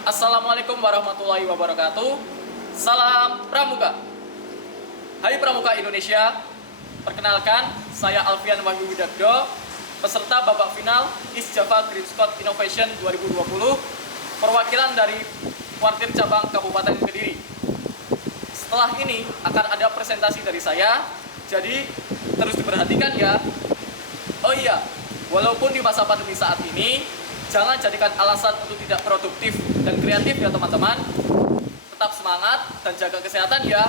Assalamualaikum warahmatullahi wabarakatuh. Salam Pramuka. Hai Pramuka Indonesia. Perkenalkan, saya Alfian Wahyu Widagdo, peserta babak final East Java Green Scott Innovation 2020, perwakilan dari Kuartir Cabang Kabupaten Kediri. Setelah ini akan ada presentasi dari saya, jadi terus diperhatikan ya. Oh iya, walaupun di masa pandemi saat ini, jangan jadikan alasan untuk tidak produktif dan kreatif ya teman-teman. Tetap semangat dan jaga kesehatan ya.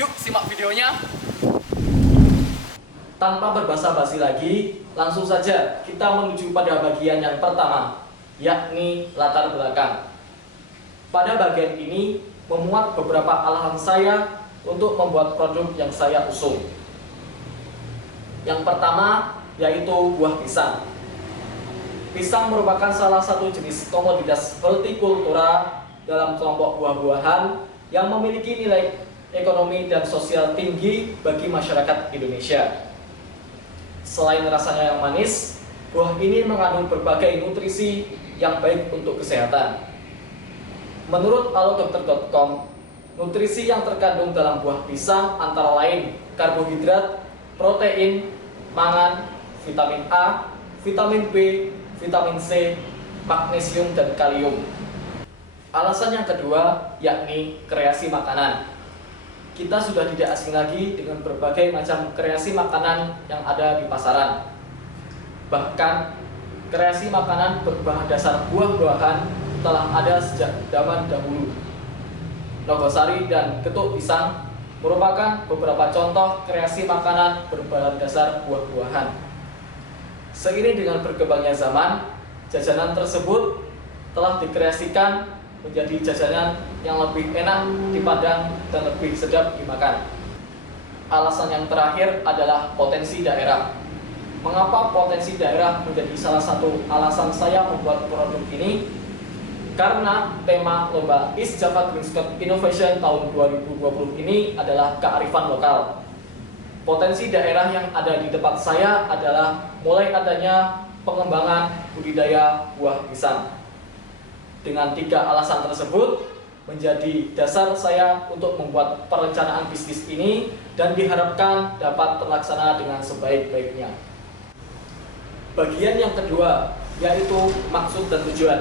Yuk simak videonya. Tanpa berbasa-basi lagi, langsung saja kita menuju pada bagian yang pertama, yakni latar belakang. Pada bagian ini memuat beberapa alasan saya untuk membuat produk yang saya usung. Yang pertama yaitu buah pisang. Pisang merupakan salah satu jenis komoditas hortikultura dalam kelompok buah-buahan yang memiliki nilai ekonomi dan sosial tinggi bagi masyarakat Indonesia. Selain rasanya yang manis, buah ini mengandung berbagai nutrisi yang baik untuk kesehatan. Menurut alodokter.com, nutrisi yang terkandung dalam buah pisang antara lain karbohidrat, protein, mangan, vitamin A, vitamin B, vitamin C, magnesium, dan kalium. Alasan yang kedua yakni kreasi makanan. Kita sudah tidak asing lagi dengan berbagai macam kreasi makanan yang ada di pasaran. Bahkan kreasi makanan berbahan dasar buah-buahan telah ada sejak zaman dahulu. Nogosari dan getuk pisang merupakan beberapa contoh kreasi makanan berbahan dasar buah-buahan. Seiring dengan berkembangnya zaman, jajanan tersebut telah dikreasikan menjadi jajanan yang lebih enak dipandang dan lebih sedap dimakan. Alasan yang terakhir adalah potensi daerah. Mengapa potensi daerah menjadi salah satu alasan saya membuat produk ini? Karena tema lomba East Java Green Scott Innovation tahun 2020 ini adalah kearifan lokal. Potensi daerah yang ada di tempat saya adalah mulai adanya pengembangan budidaya buah pisang. Dengan 3 alasan tersebut menjadi dasar saya untuk membuat perencanaan bisnis ini dan diharapkan dapat terlaksana dengan sebaik-baiknya. Bagian yang kedua yaitu maksud dan tujuan.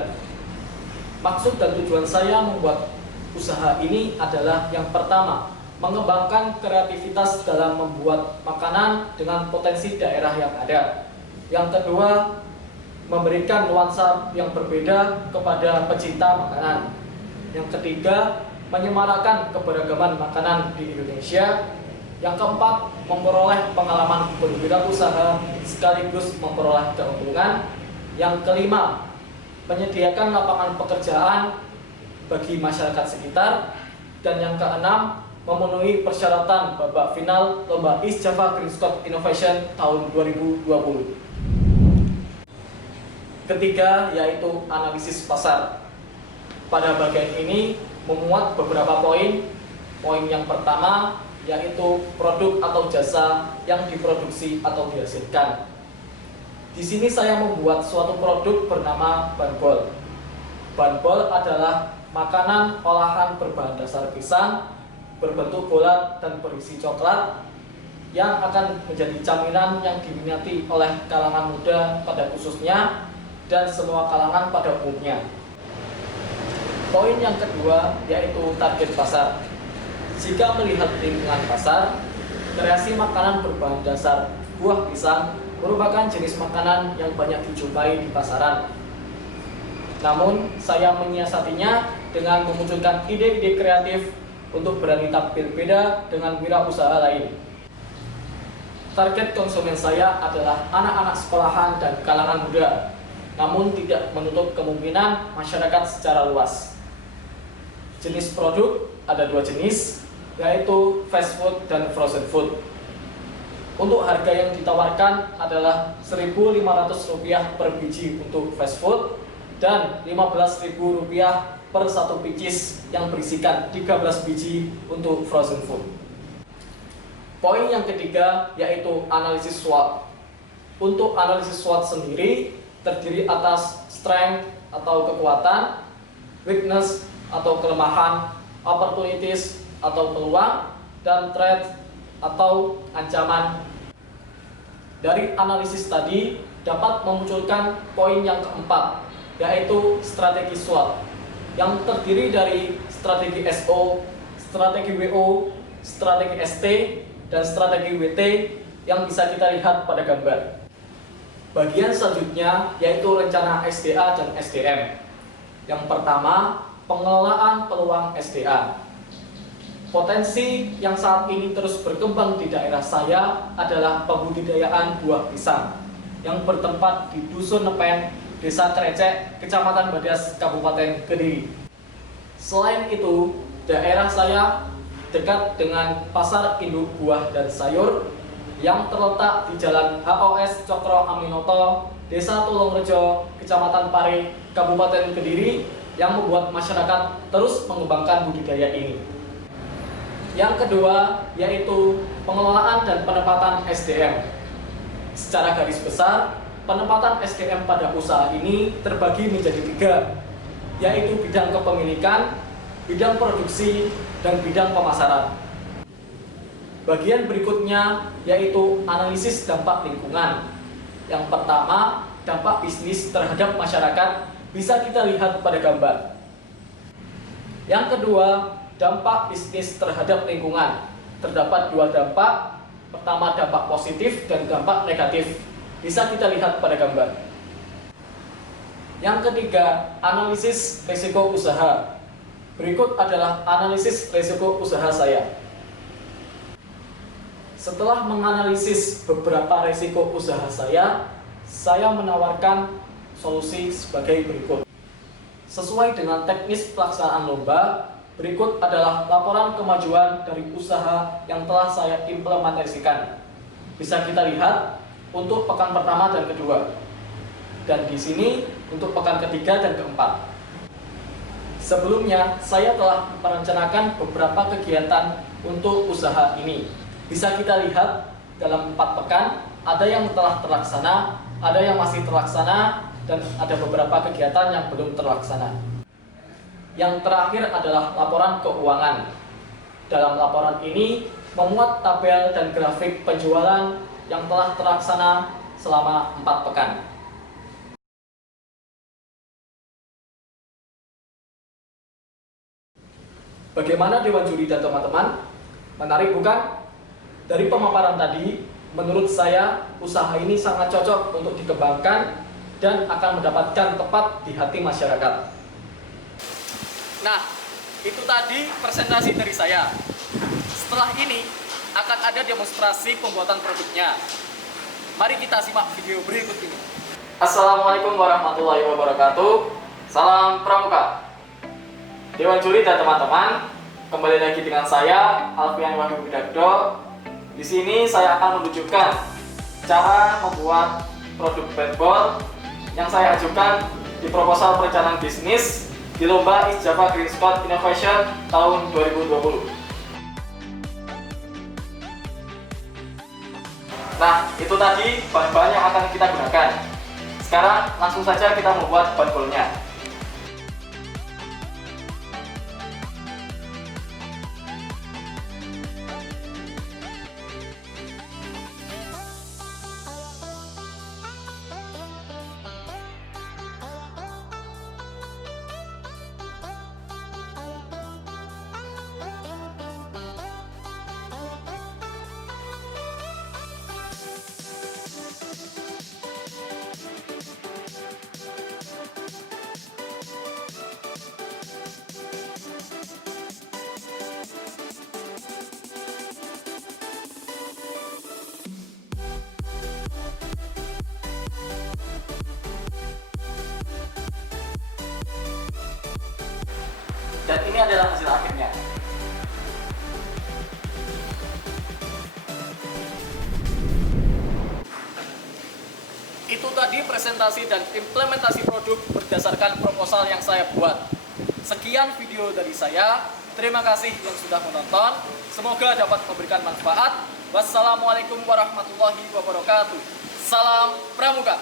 Maksud dan tujuan saya membuat usaha ini adalah yang pertama, mengembangkan kreativitas dalam membuat makanan dengan potensi daerah yang ada. Yang kedua, memberikan nuansa yang berbeda kepada pecinta makanan. Yang ketiga, menyemarakan keberagaman makanan di Indonesia. Yang keempat, memperoleh pengalaman berwirausaha sekaligus memperoleh keuntungan. Yang kelima, menyediakan lapangan pekerjaan bagi masyarakat sekitar. Dan yang keenam, memenuhi persyaratan babak final lomba East Java Green Scott Innovation tahun 2020. Ketiga yaitu analisis pasar. Pada bagian ini memuat beberapa poin. Poin yang pertama yaitu produk atau jasa yang diproduksi atau dihasilkan. Di sini saya membuat suatu produk bernama banbol. Banbol adalah makanan olahan berbahan dasar pisang, berbentuk bulat dan berisi coklat, yang akan menjadi camilan yang diminati oleh kalangan muda pada khususnya dan semua kalangan pada umumnya. Poin yang kedua yaitu target pasar. Jika melihat lingkungan pasar, kreasi makanan berbahan dasar buah pisang merupakan jenis makanan yang banyak dijumpai di pasaran. Namun, saya menyiasatinya dengan memunculkan ide-ide kreatif untuk berani tampil beda dengan wirausaha lain. Target konsumen saya adalah anak-anak sekolahan dan kalangan muda, namun tidak menutup kemungkinan masyarakat secara luas. Jenis produk ada 2 jenis, yaitu fast food dan frozen food. Untuk harga yang ditawarkan adalah Rp1.500 per biji untuk fast food dan Rp15.000 per 1 pieces yang berisikan 13 biji untuk frozen food. Poin yang ketiga yaitu analisis SWOT. Untuk analisis SWOT sendiri terdiri atas strength atau kekuatan, weakness atau kelemahan, opportunities atau peluang, dan threat atau ancaman. Dari analisis tadi dapat memunculkan poin yang keempat, yaitu strategi SWOT, yang terdiri dari strategi SO, strategi WO, strategi ST, dan strategi WT yang bisa kita lihat pada gambar. Bagian selanjutnya yaitu rencana SDA dan SDM. Yang pertama, pengelolaan peluang SDA. Potensi yang saat ini terus berkembang di daerah saya adalah pembudidayaan buah pisang yang bertempat di Dusun Nepen, Desa Krecek, Kecamatan Badas, Kabupaten Kediri. Selain itu, daerah saya dekat dengan pasar induk buah dan sayur yang terletak di Jalan HOS Cokro Aminoto, Desa Tulungrejo, Kecamatan Pare, Kabupaten Kediri, yang membuat masyarakat terus mengembangkan budidaya ini. Yang kedua yaitu pengelolaan dan penempatan SDM. Secara garis besar, penempatan SDM pada usaha ini terbagi menjadi 3, yaitu bidang kepemilikan, bidang produksi, dan bidang pemasaran. Bagian berikutnya yaitu analisis dampak lingkungan. Yang pertama, dampak bisnis terhadap masyarakat bisa kita lihat pada gambar. Yang kedua, dampak bisnis terhadap lingkungan. Terdapat 2 dampak. Pertama, dampak positif dan dampak negatif. Bisa kita lihat pada gambar. Yang ketiga, analisis risiko usaha. Berikut adalah analisis risiko usaha saya. Setelah menganalisis beberapa risiko usaha saya menawarkan solusi sebagai berikut. Sesuai dengan teknis pelaksanaan lomba, berikut adalah laporan kemajuan dari usaha yang telah saya implementasikan. Bisa kita lihat untuk pekan pertama dan kedua. Dan di sini untuk pekan ketiga dan keempat. Sebelumnya, saya telah merencanakan beberapa kegiatan untuk usaha ini. Bisa kita lihat dalam 4 pekan, ada yang telah terlaksana, ada yang masih terlaksana, dan ada beberapa kegiatan yang belum terlaksana. Yang terakhir adalah laporan keuangan. Dalam laporan ini memuat tabel dan grafik penjualan yang telah terlaksana selama 4 pekan. Bagaimana Dewan Juri dan teman-teman? Menarik bukan? Dari pemaparan tadi, menurut saya usaha ini sangat cocok untuk dikembangkan dan akan mendapatkan tepat di hati masyarakat. Nah, itu tadi presentasi dari saya. Setelah ini akan ada demonstrasi pembuatan produknya. Mari kita simak video berikut ini. Assalamualaikum warahmatullahi wabarakatuh. Salam Pramuka. Dewan Juri dan teman-teman, kembali lagi dengan saya Alfian Wahyu Widakdo. Di sini saya akan menunjukkan cara membuat produk bedball yang saya ajukan di proposal perencanaan bisnis di lomba East Java Green Spot Innovation tahun 2020. Nah, itu tadi bahan-bahan yang akan kita gunakan. Sekarang langsung saja kita membuat bedballnya. Dan ini adalah hasil akhirnya. Itu tadi presentasi dan implementasi produk berdasarkan proposal yang saya buat. Sekian video dari saya. Terima kasih yang sudah menonton. Semoga dapat memberikan manfaat. Wassalamualaikum warahmatullahi wabarakatuh. Salam Pramuka.